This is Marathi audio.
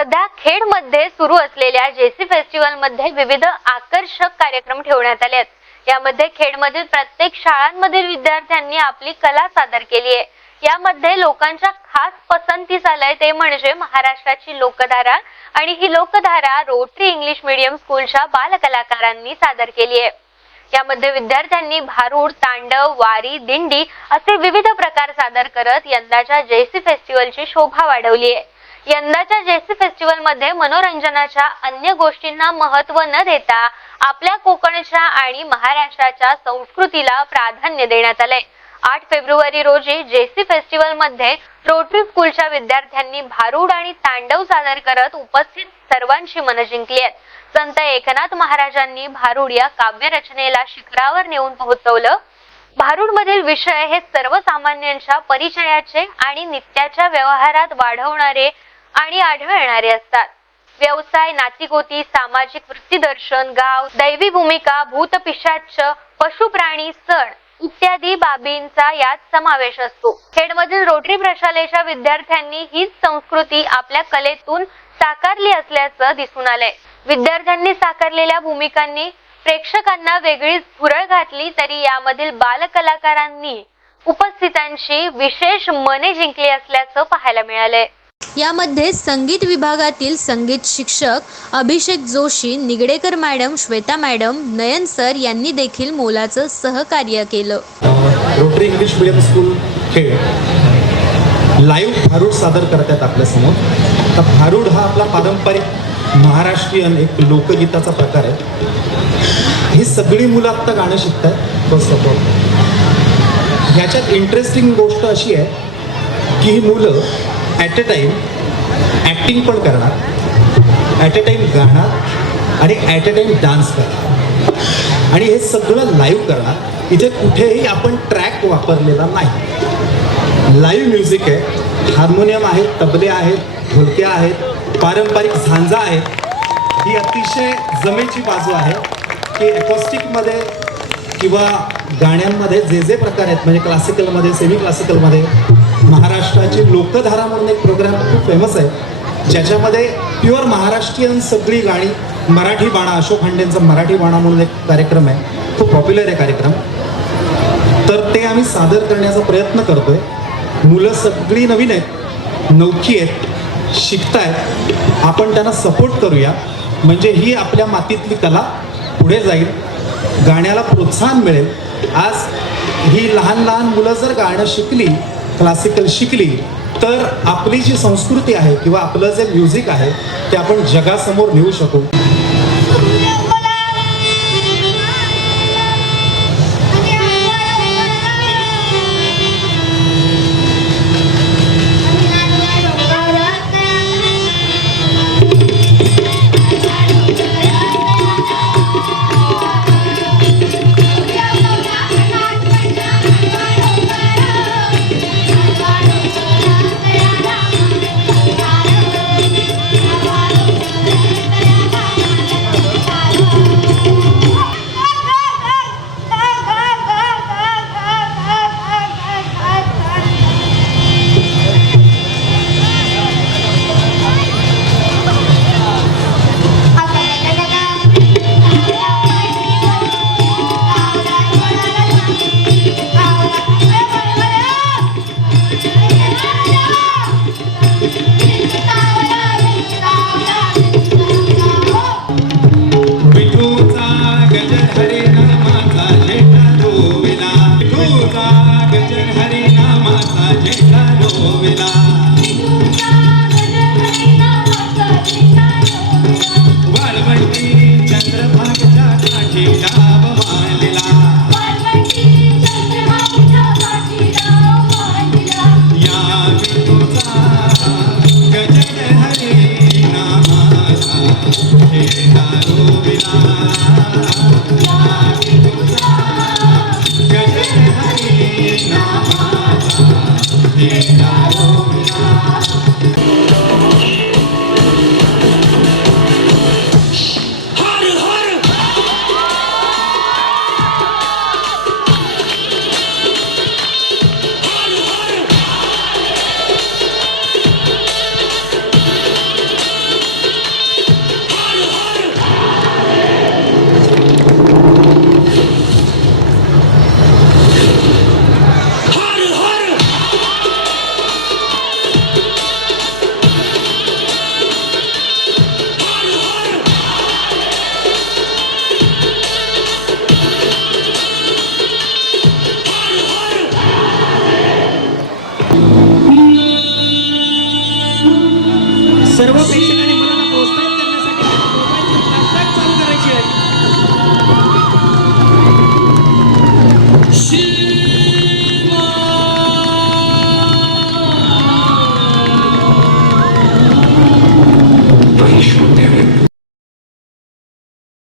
सध्या खेडमध्ये सुरू असलेल्या जेसी फेस्टिवलमध्ये विविध आकर्षक कार्यक्रम ठेवण्यात आले आहेत यामध्ये खेडमधील प्रत्येक शाळांमधील विद्यार्थ्यांनी आपली कला सादर केली आहे. यामध्ये लोकांच्या खास पसंतीस आलंय ते म्हणजे महाराष्ट्राची लोकधारा आणि ही लोकधारा रोटरी इंग्लिश मीडियम स्कूलच्या बालकलाकारांनी सादर केली आहे. यामध्ये विद्यार्थ्यांनी भारूड तांडव वारी दिंडी असे विविध प्रकार सादर करत यंदाच्या जेसी फेस्टिवलची शोभा वाढवली आहे. यंदाच्या जेसी फेस्टिवलमध्ये मनोरंजनाच्या अन्य गोष्टींना महत्त्व न देता आपल्या कोकणच्या आणि महाराष्ट्राच्या संस्कृतीला प्राधान्य देण्यात आलंय. आठ फेब्रुवारी रोजी जेसी फेस्टिवलमध्ये रोटरी स्कूलच्या विद्यार्थ्यांनी भारूड आणि तांडव सादर करत उपस्थित सर्वांची मन जिंकली आहेत. संत एकनाथ महाराजांनी भारूड या काव्य रचनेला शिखरावर नेऊन पोहोचवलं. भारूड मधील विषय हे सर्वसामान्यांच्या परिचयाचे आणि नित्याच्या व्यवहारात वाढवणारे आणि आढळणारे असतात. व्यवसाय नातीगोती सामाजिक वृत्तीदर्शन गाव दैवी भूमिका भूतपिशाच पशु प्राणी सण इत्यादी बाबींचा यात समावेश असतो. खेडमधील रोटरी प्रशालेच्या विद्यार्थ्यांनी हीच संस्कृती आपल्या कलेतून साकारली असल्याचं दिसून आलंय. विद्यार्थ्यांनी साकारलेल्या भूमिकांनी प्रेक्षकांना वेगळीच भुरळ घातली तरी यामधील बालकलाकारांनी उपस्थितांशी विशेष मने जिंकली असल्याचं पाहायला मिळालंय. यामध्ये संगीत विभागातील संगीत शिक्षक Abhishek Joshi Nigdekar madam Shweta madam Nayan sir यांनी देखील मोलाचं सहकार्य केलं. रोटरी इंग्लिश मिडियम स्कूल खेळ लाईव्ह भारूड सादर करत आहेत आपल्यासमोर तर भारूड हा आपला पारंपरिक महाराष्ट्रीयन एक लोकगीताचा प्रकार आहे. ही सगळी मुलं आत्ता गाणं शिकत आहेत फर्स्ट ऑफ ऑल ह्याच्यात इंटरेस्टिंग गोष्ट अशी आहे की ही मुलं ॲट अ टाईम ॲक्टिंग पण करणार ॲट अ टाईम गाणार आणि ॲट अ टाईम डान्स करणार. आणि हे सगळं लाईव्ह करणार इथे कुठेही आपण ट्रॅक वापरलेला नाही. लाईव्ह म्युझिक आहे हार्मोनियम आहे तबले आहेत ढोलक्या आहेत पारंपरिक झांजा आहेत. ही अतिशय जमेची बाजू आहे की एकॉस्टिकमध्ये किंवा गाण्यांमध्ये जे जे प्रकार आहेत म्हणजे क्लासिकलमध्ये सेमी क्लासिकलमध्ये महाराष्ट्राची लोकधारा म्हणून एक प्रोग्राम खूप फेमस आहे. ज्याच्यामध्ये प्युअर महाराष्ट्रीयन सगळी गाणी मराठी बाणा अशोक खांडेंचा मराठी बाणा म्हणून एक कार्यक्रम आहे. खूप पॉप्युलर आहे कार्यक्रम. तर ते आम्ही सादर करण्याचा प्रयत्न करतोय. मुलं सगळी नवीन आहेत नौकी आहेत शिकतायत. आपण त्यांना सपोर्ट करूया. म्हणजे ही आपल्या मातीतली कला पुढे जाईल. गाण्याला प्रोत्साहन मिळेल. आज ही लहान लहान मुलं जर गाणं शिकली क्लासिकल शिकली तर आपली जी संस्कृती आहे किंवा आपलं जे म्युझिक आहे ते आपण जगासमोर नेऊ शकू. país moderno.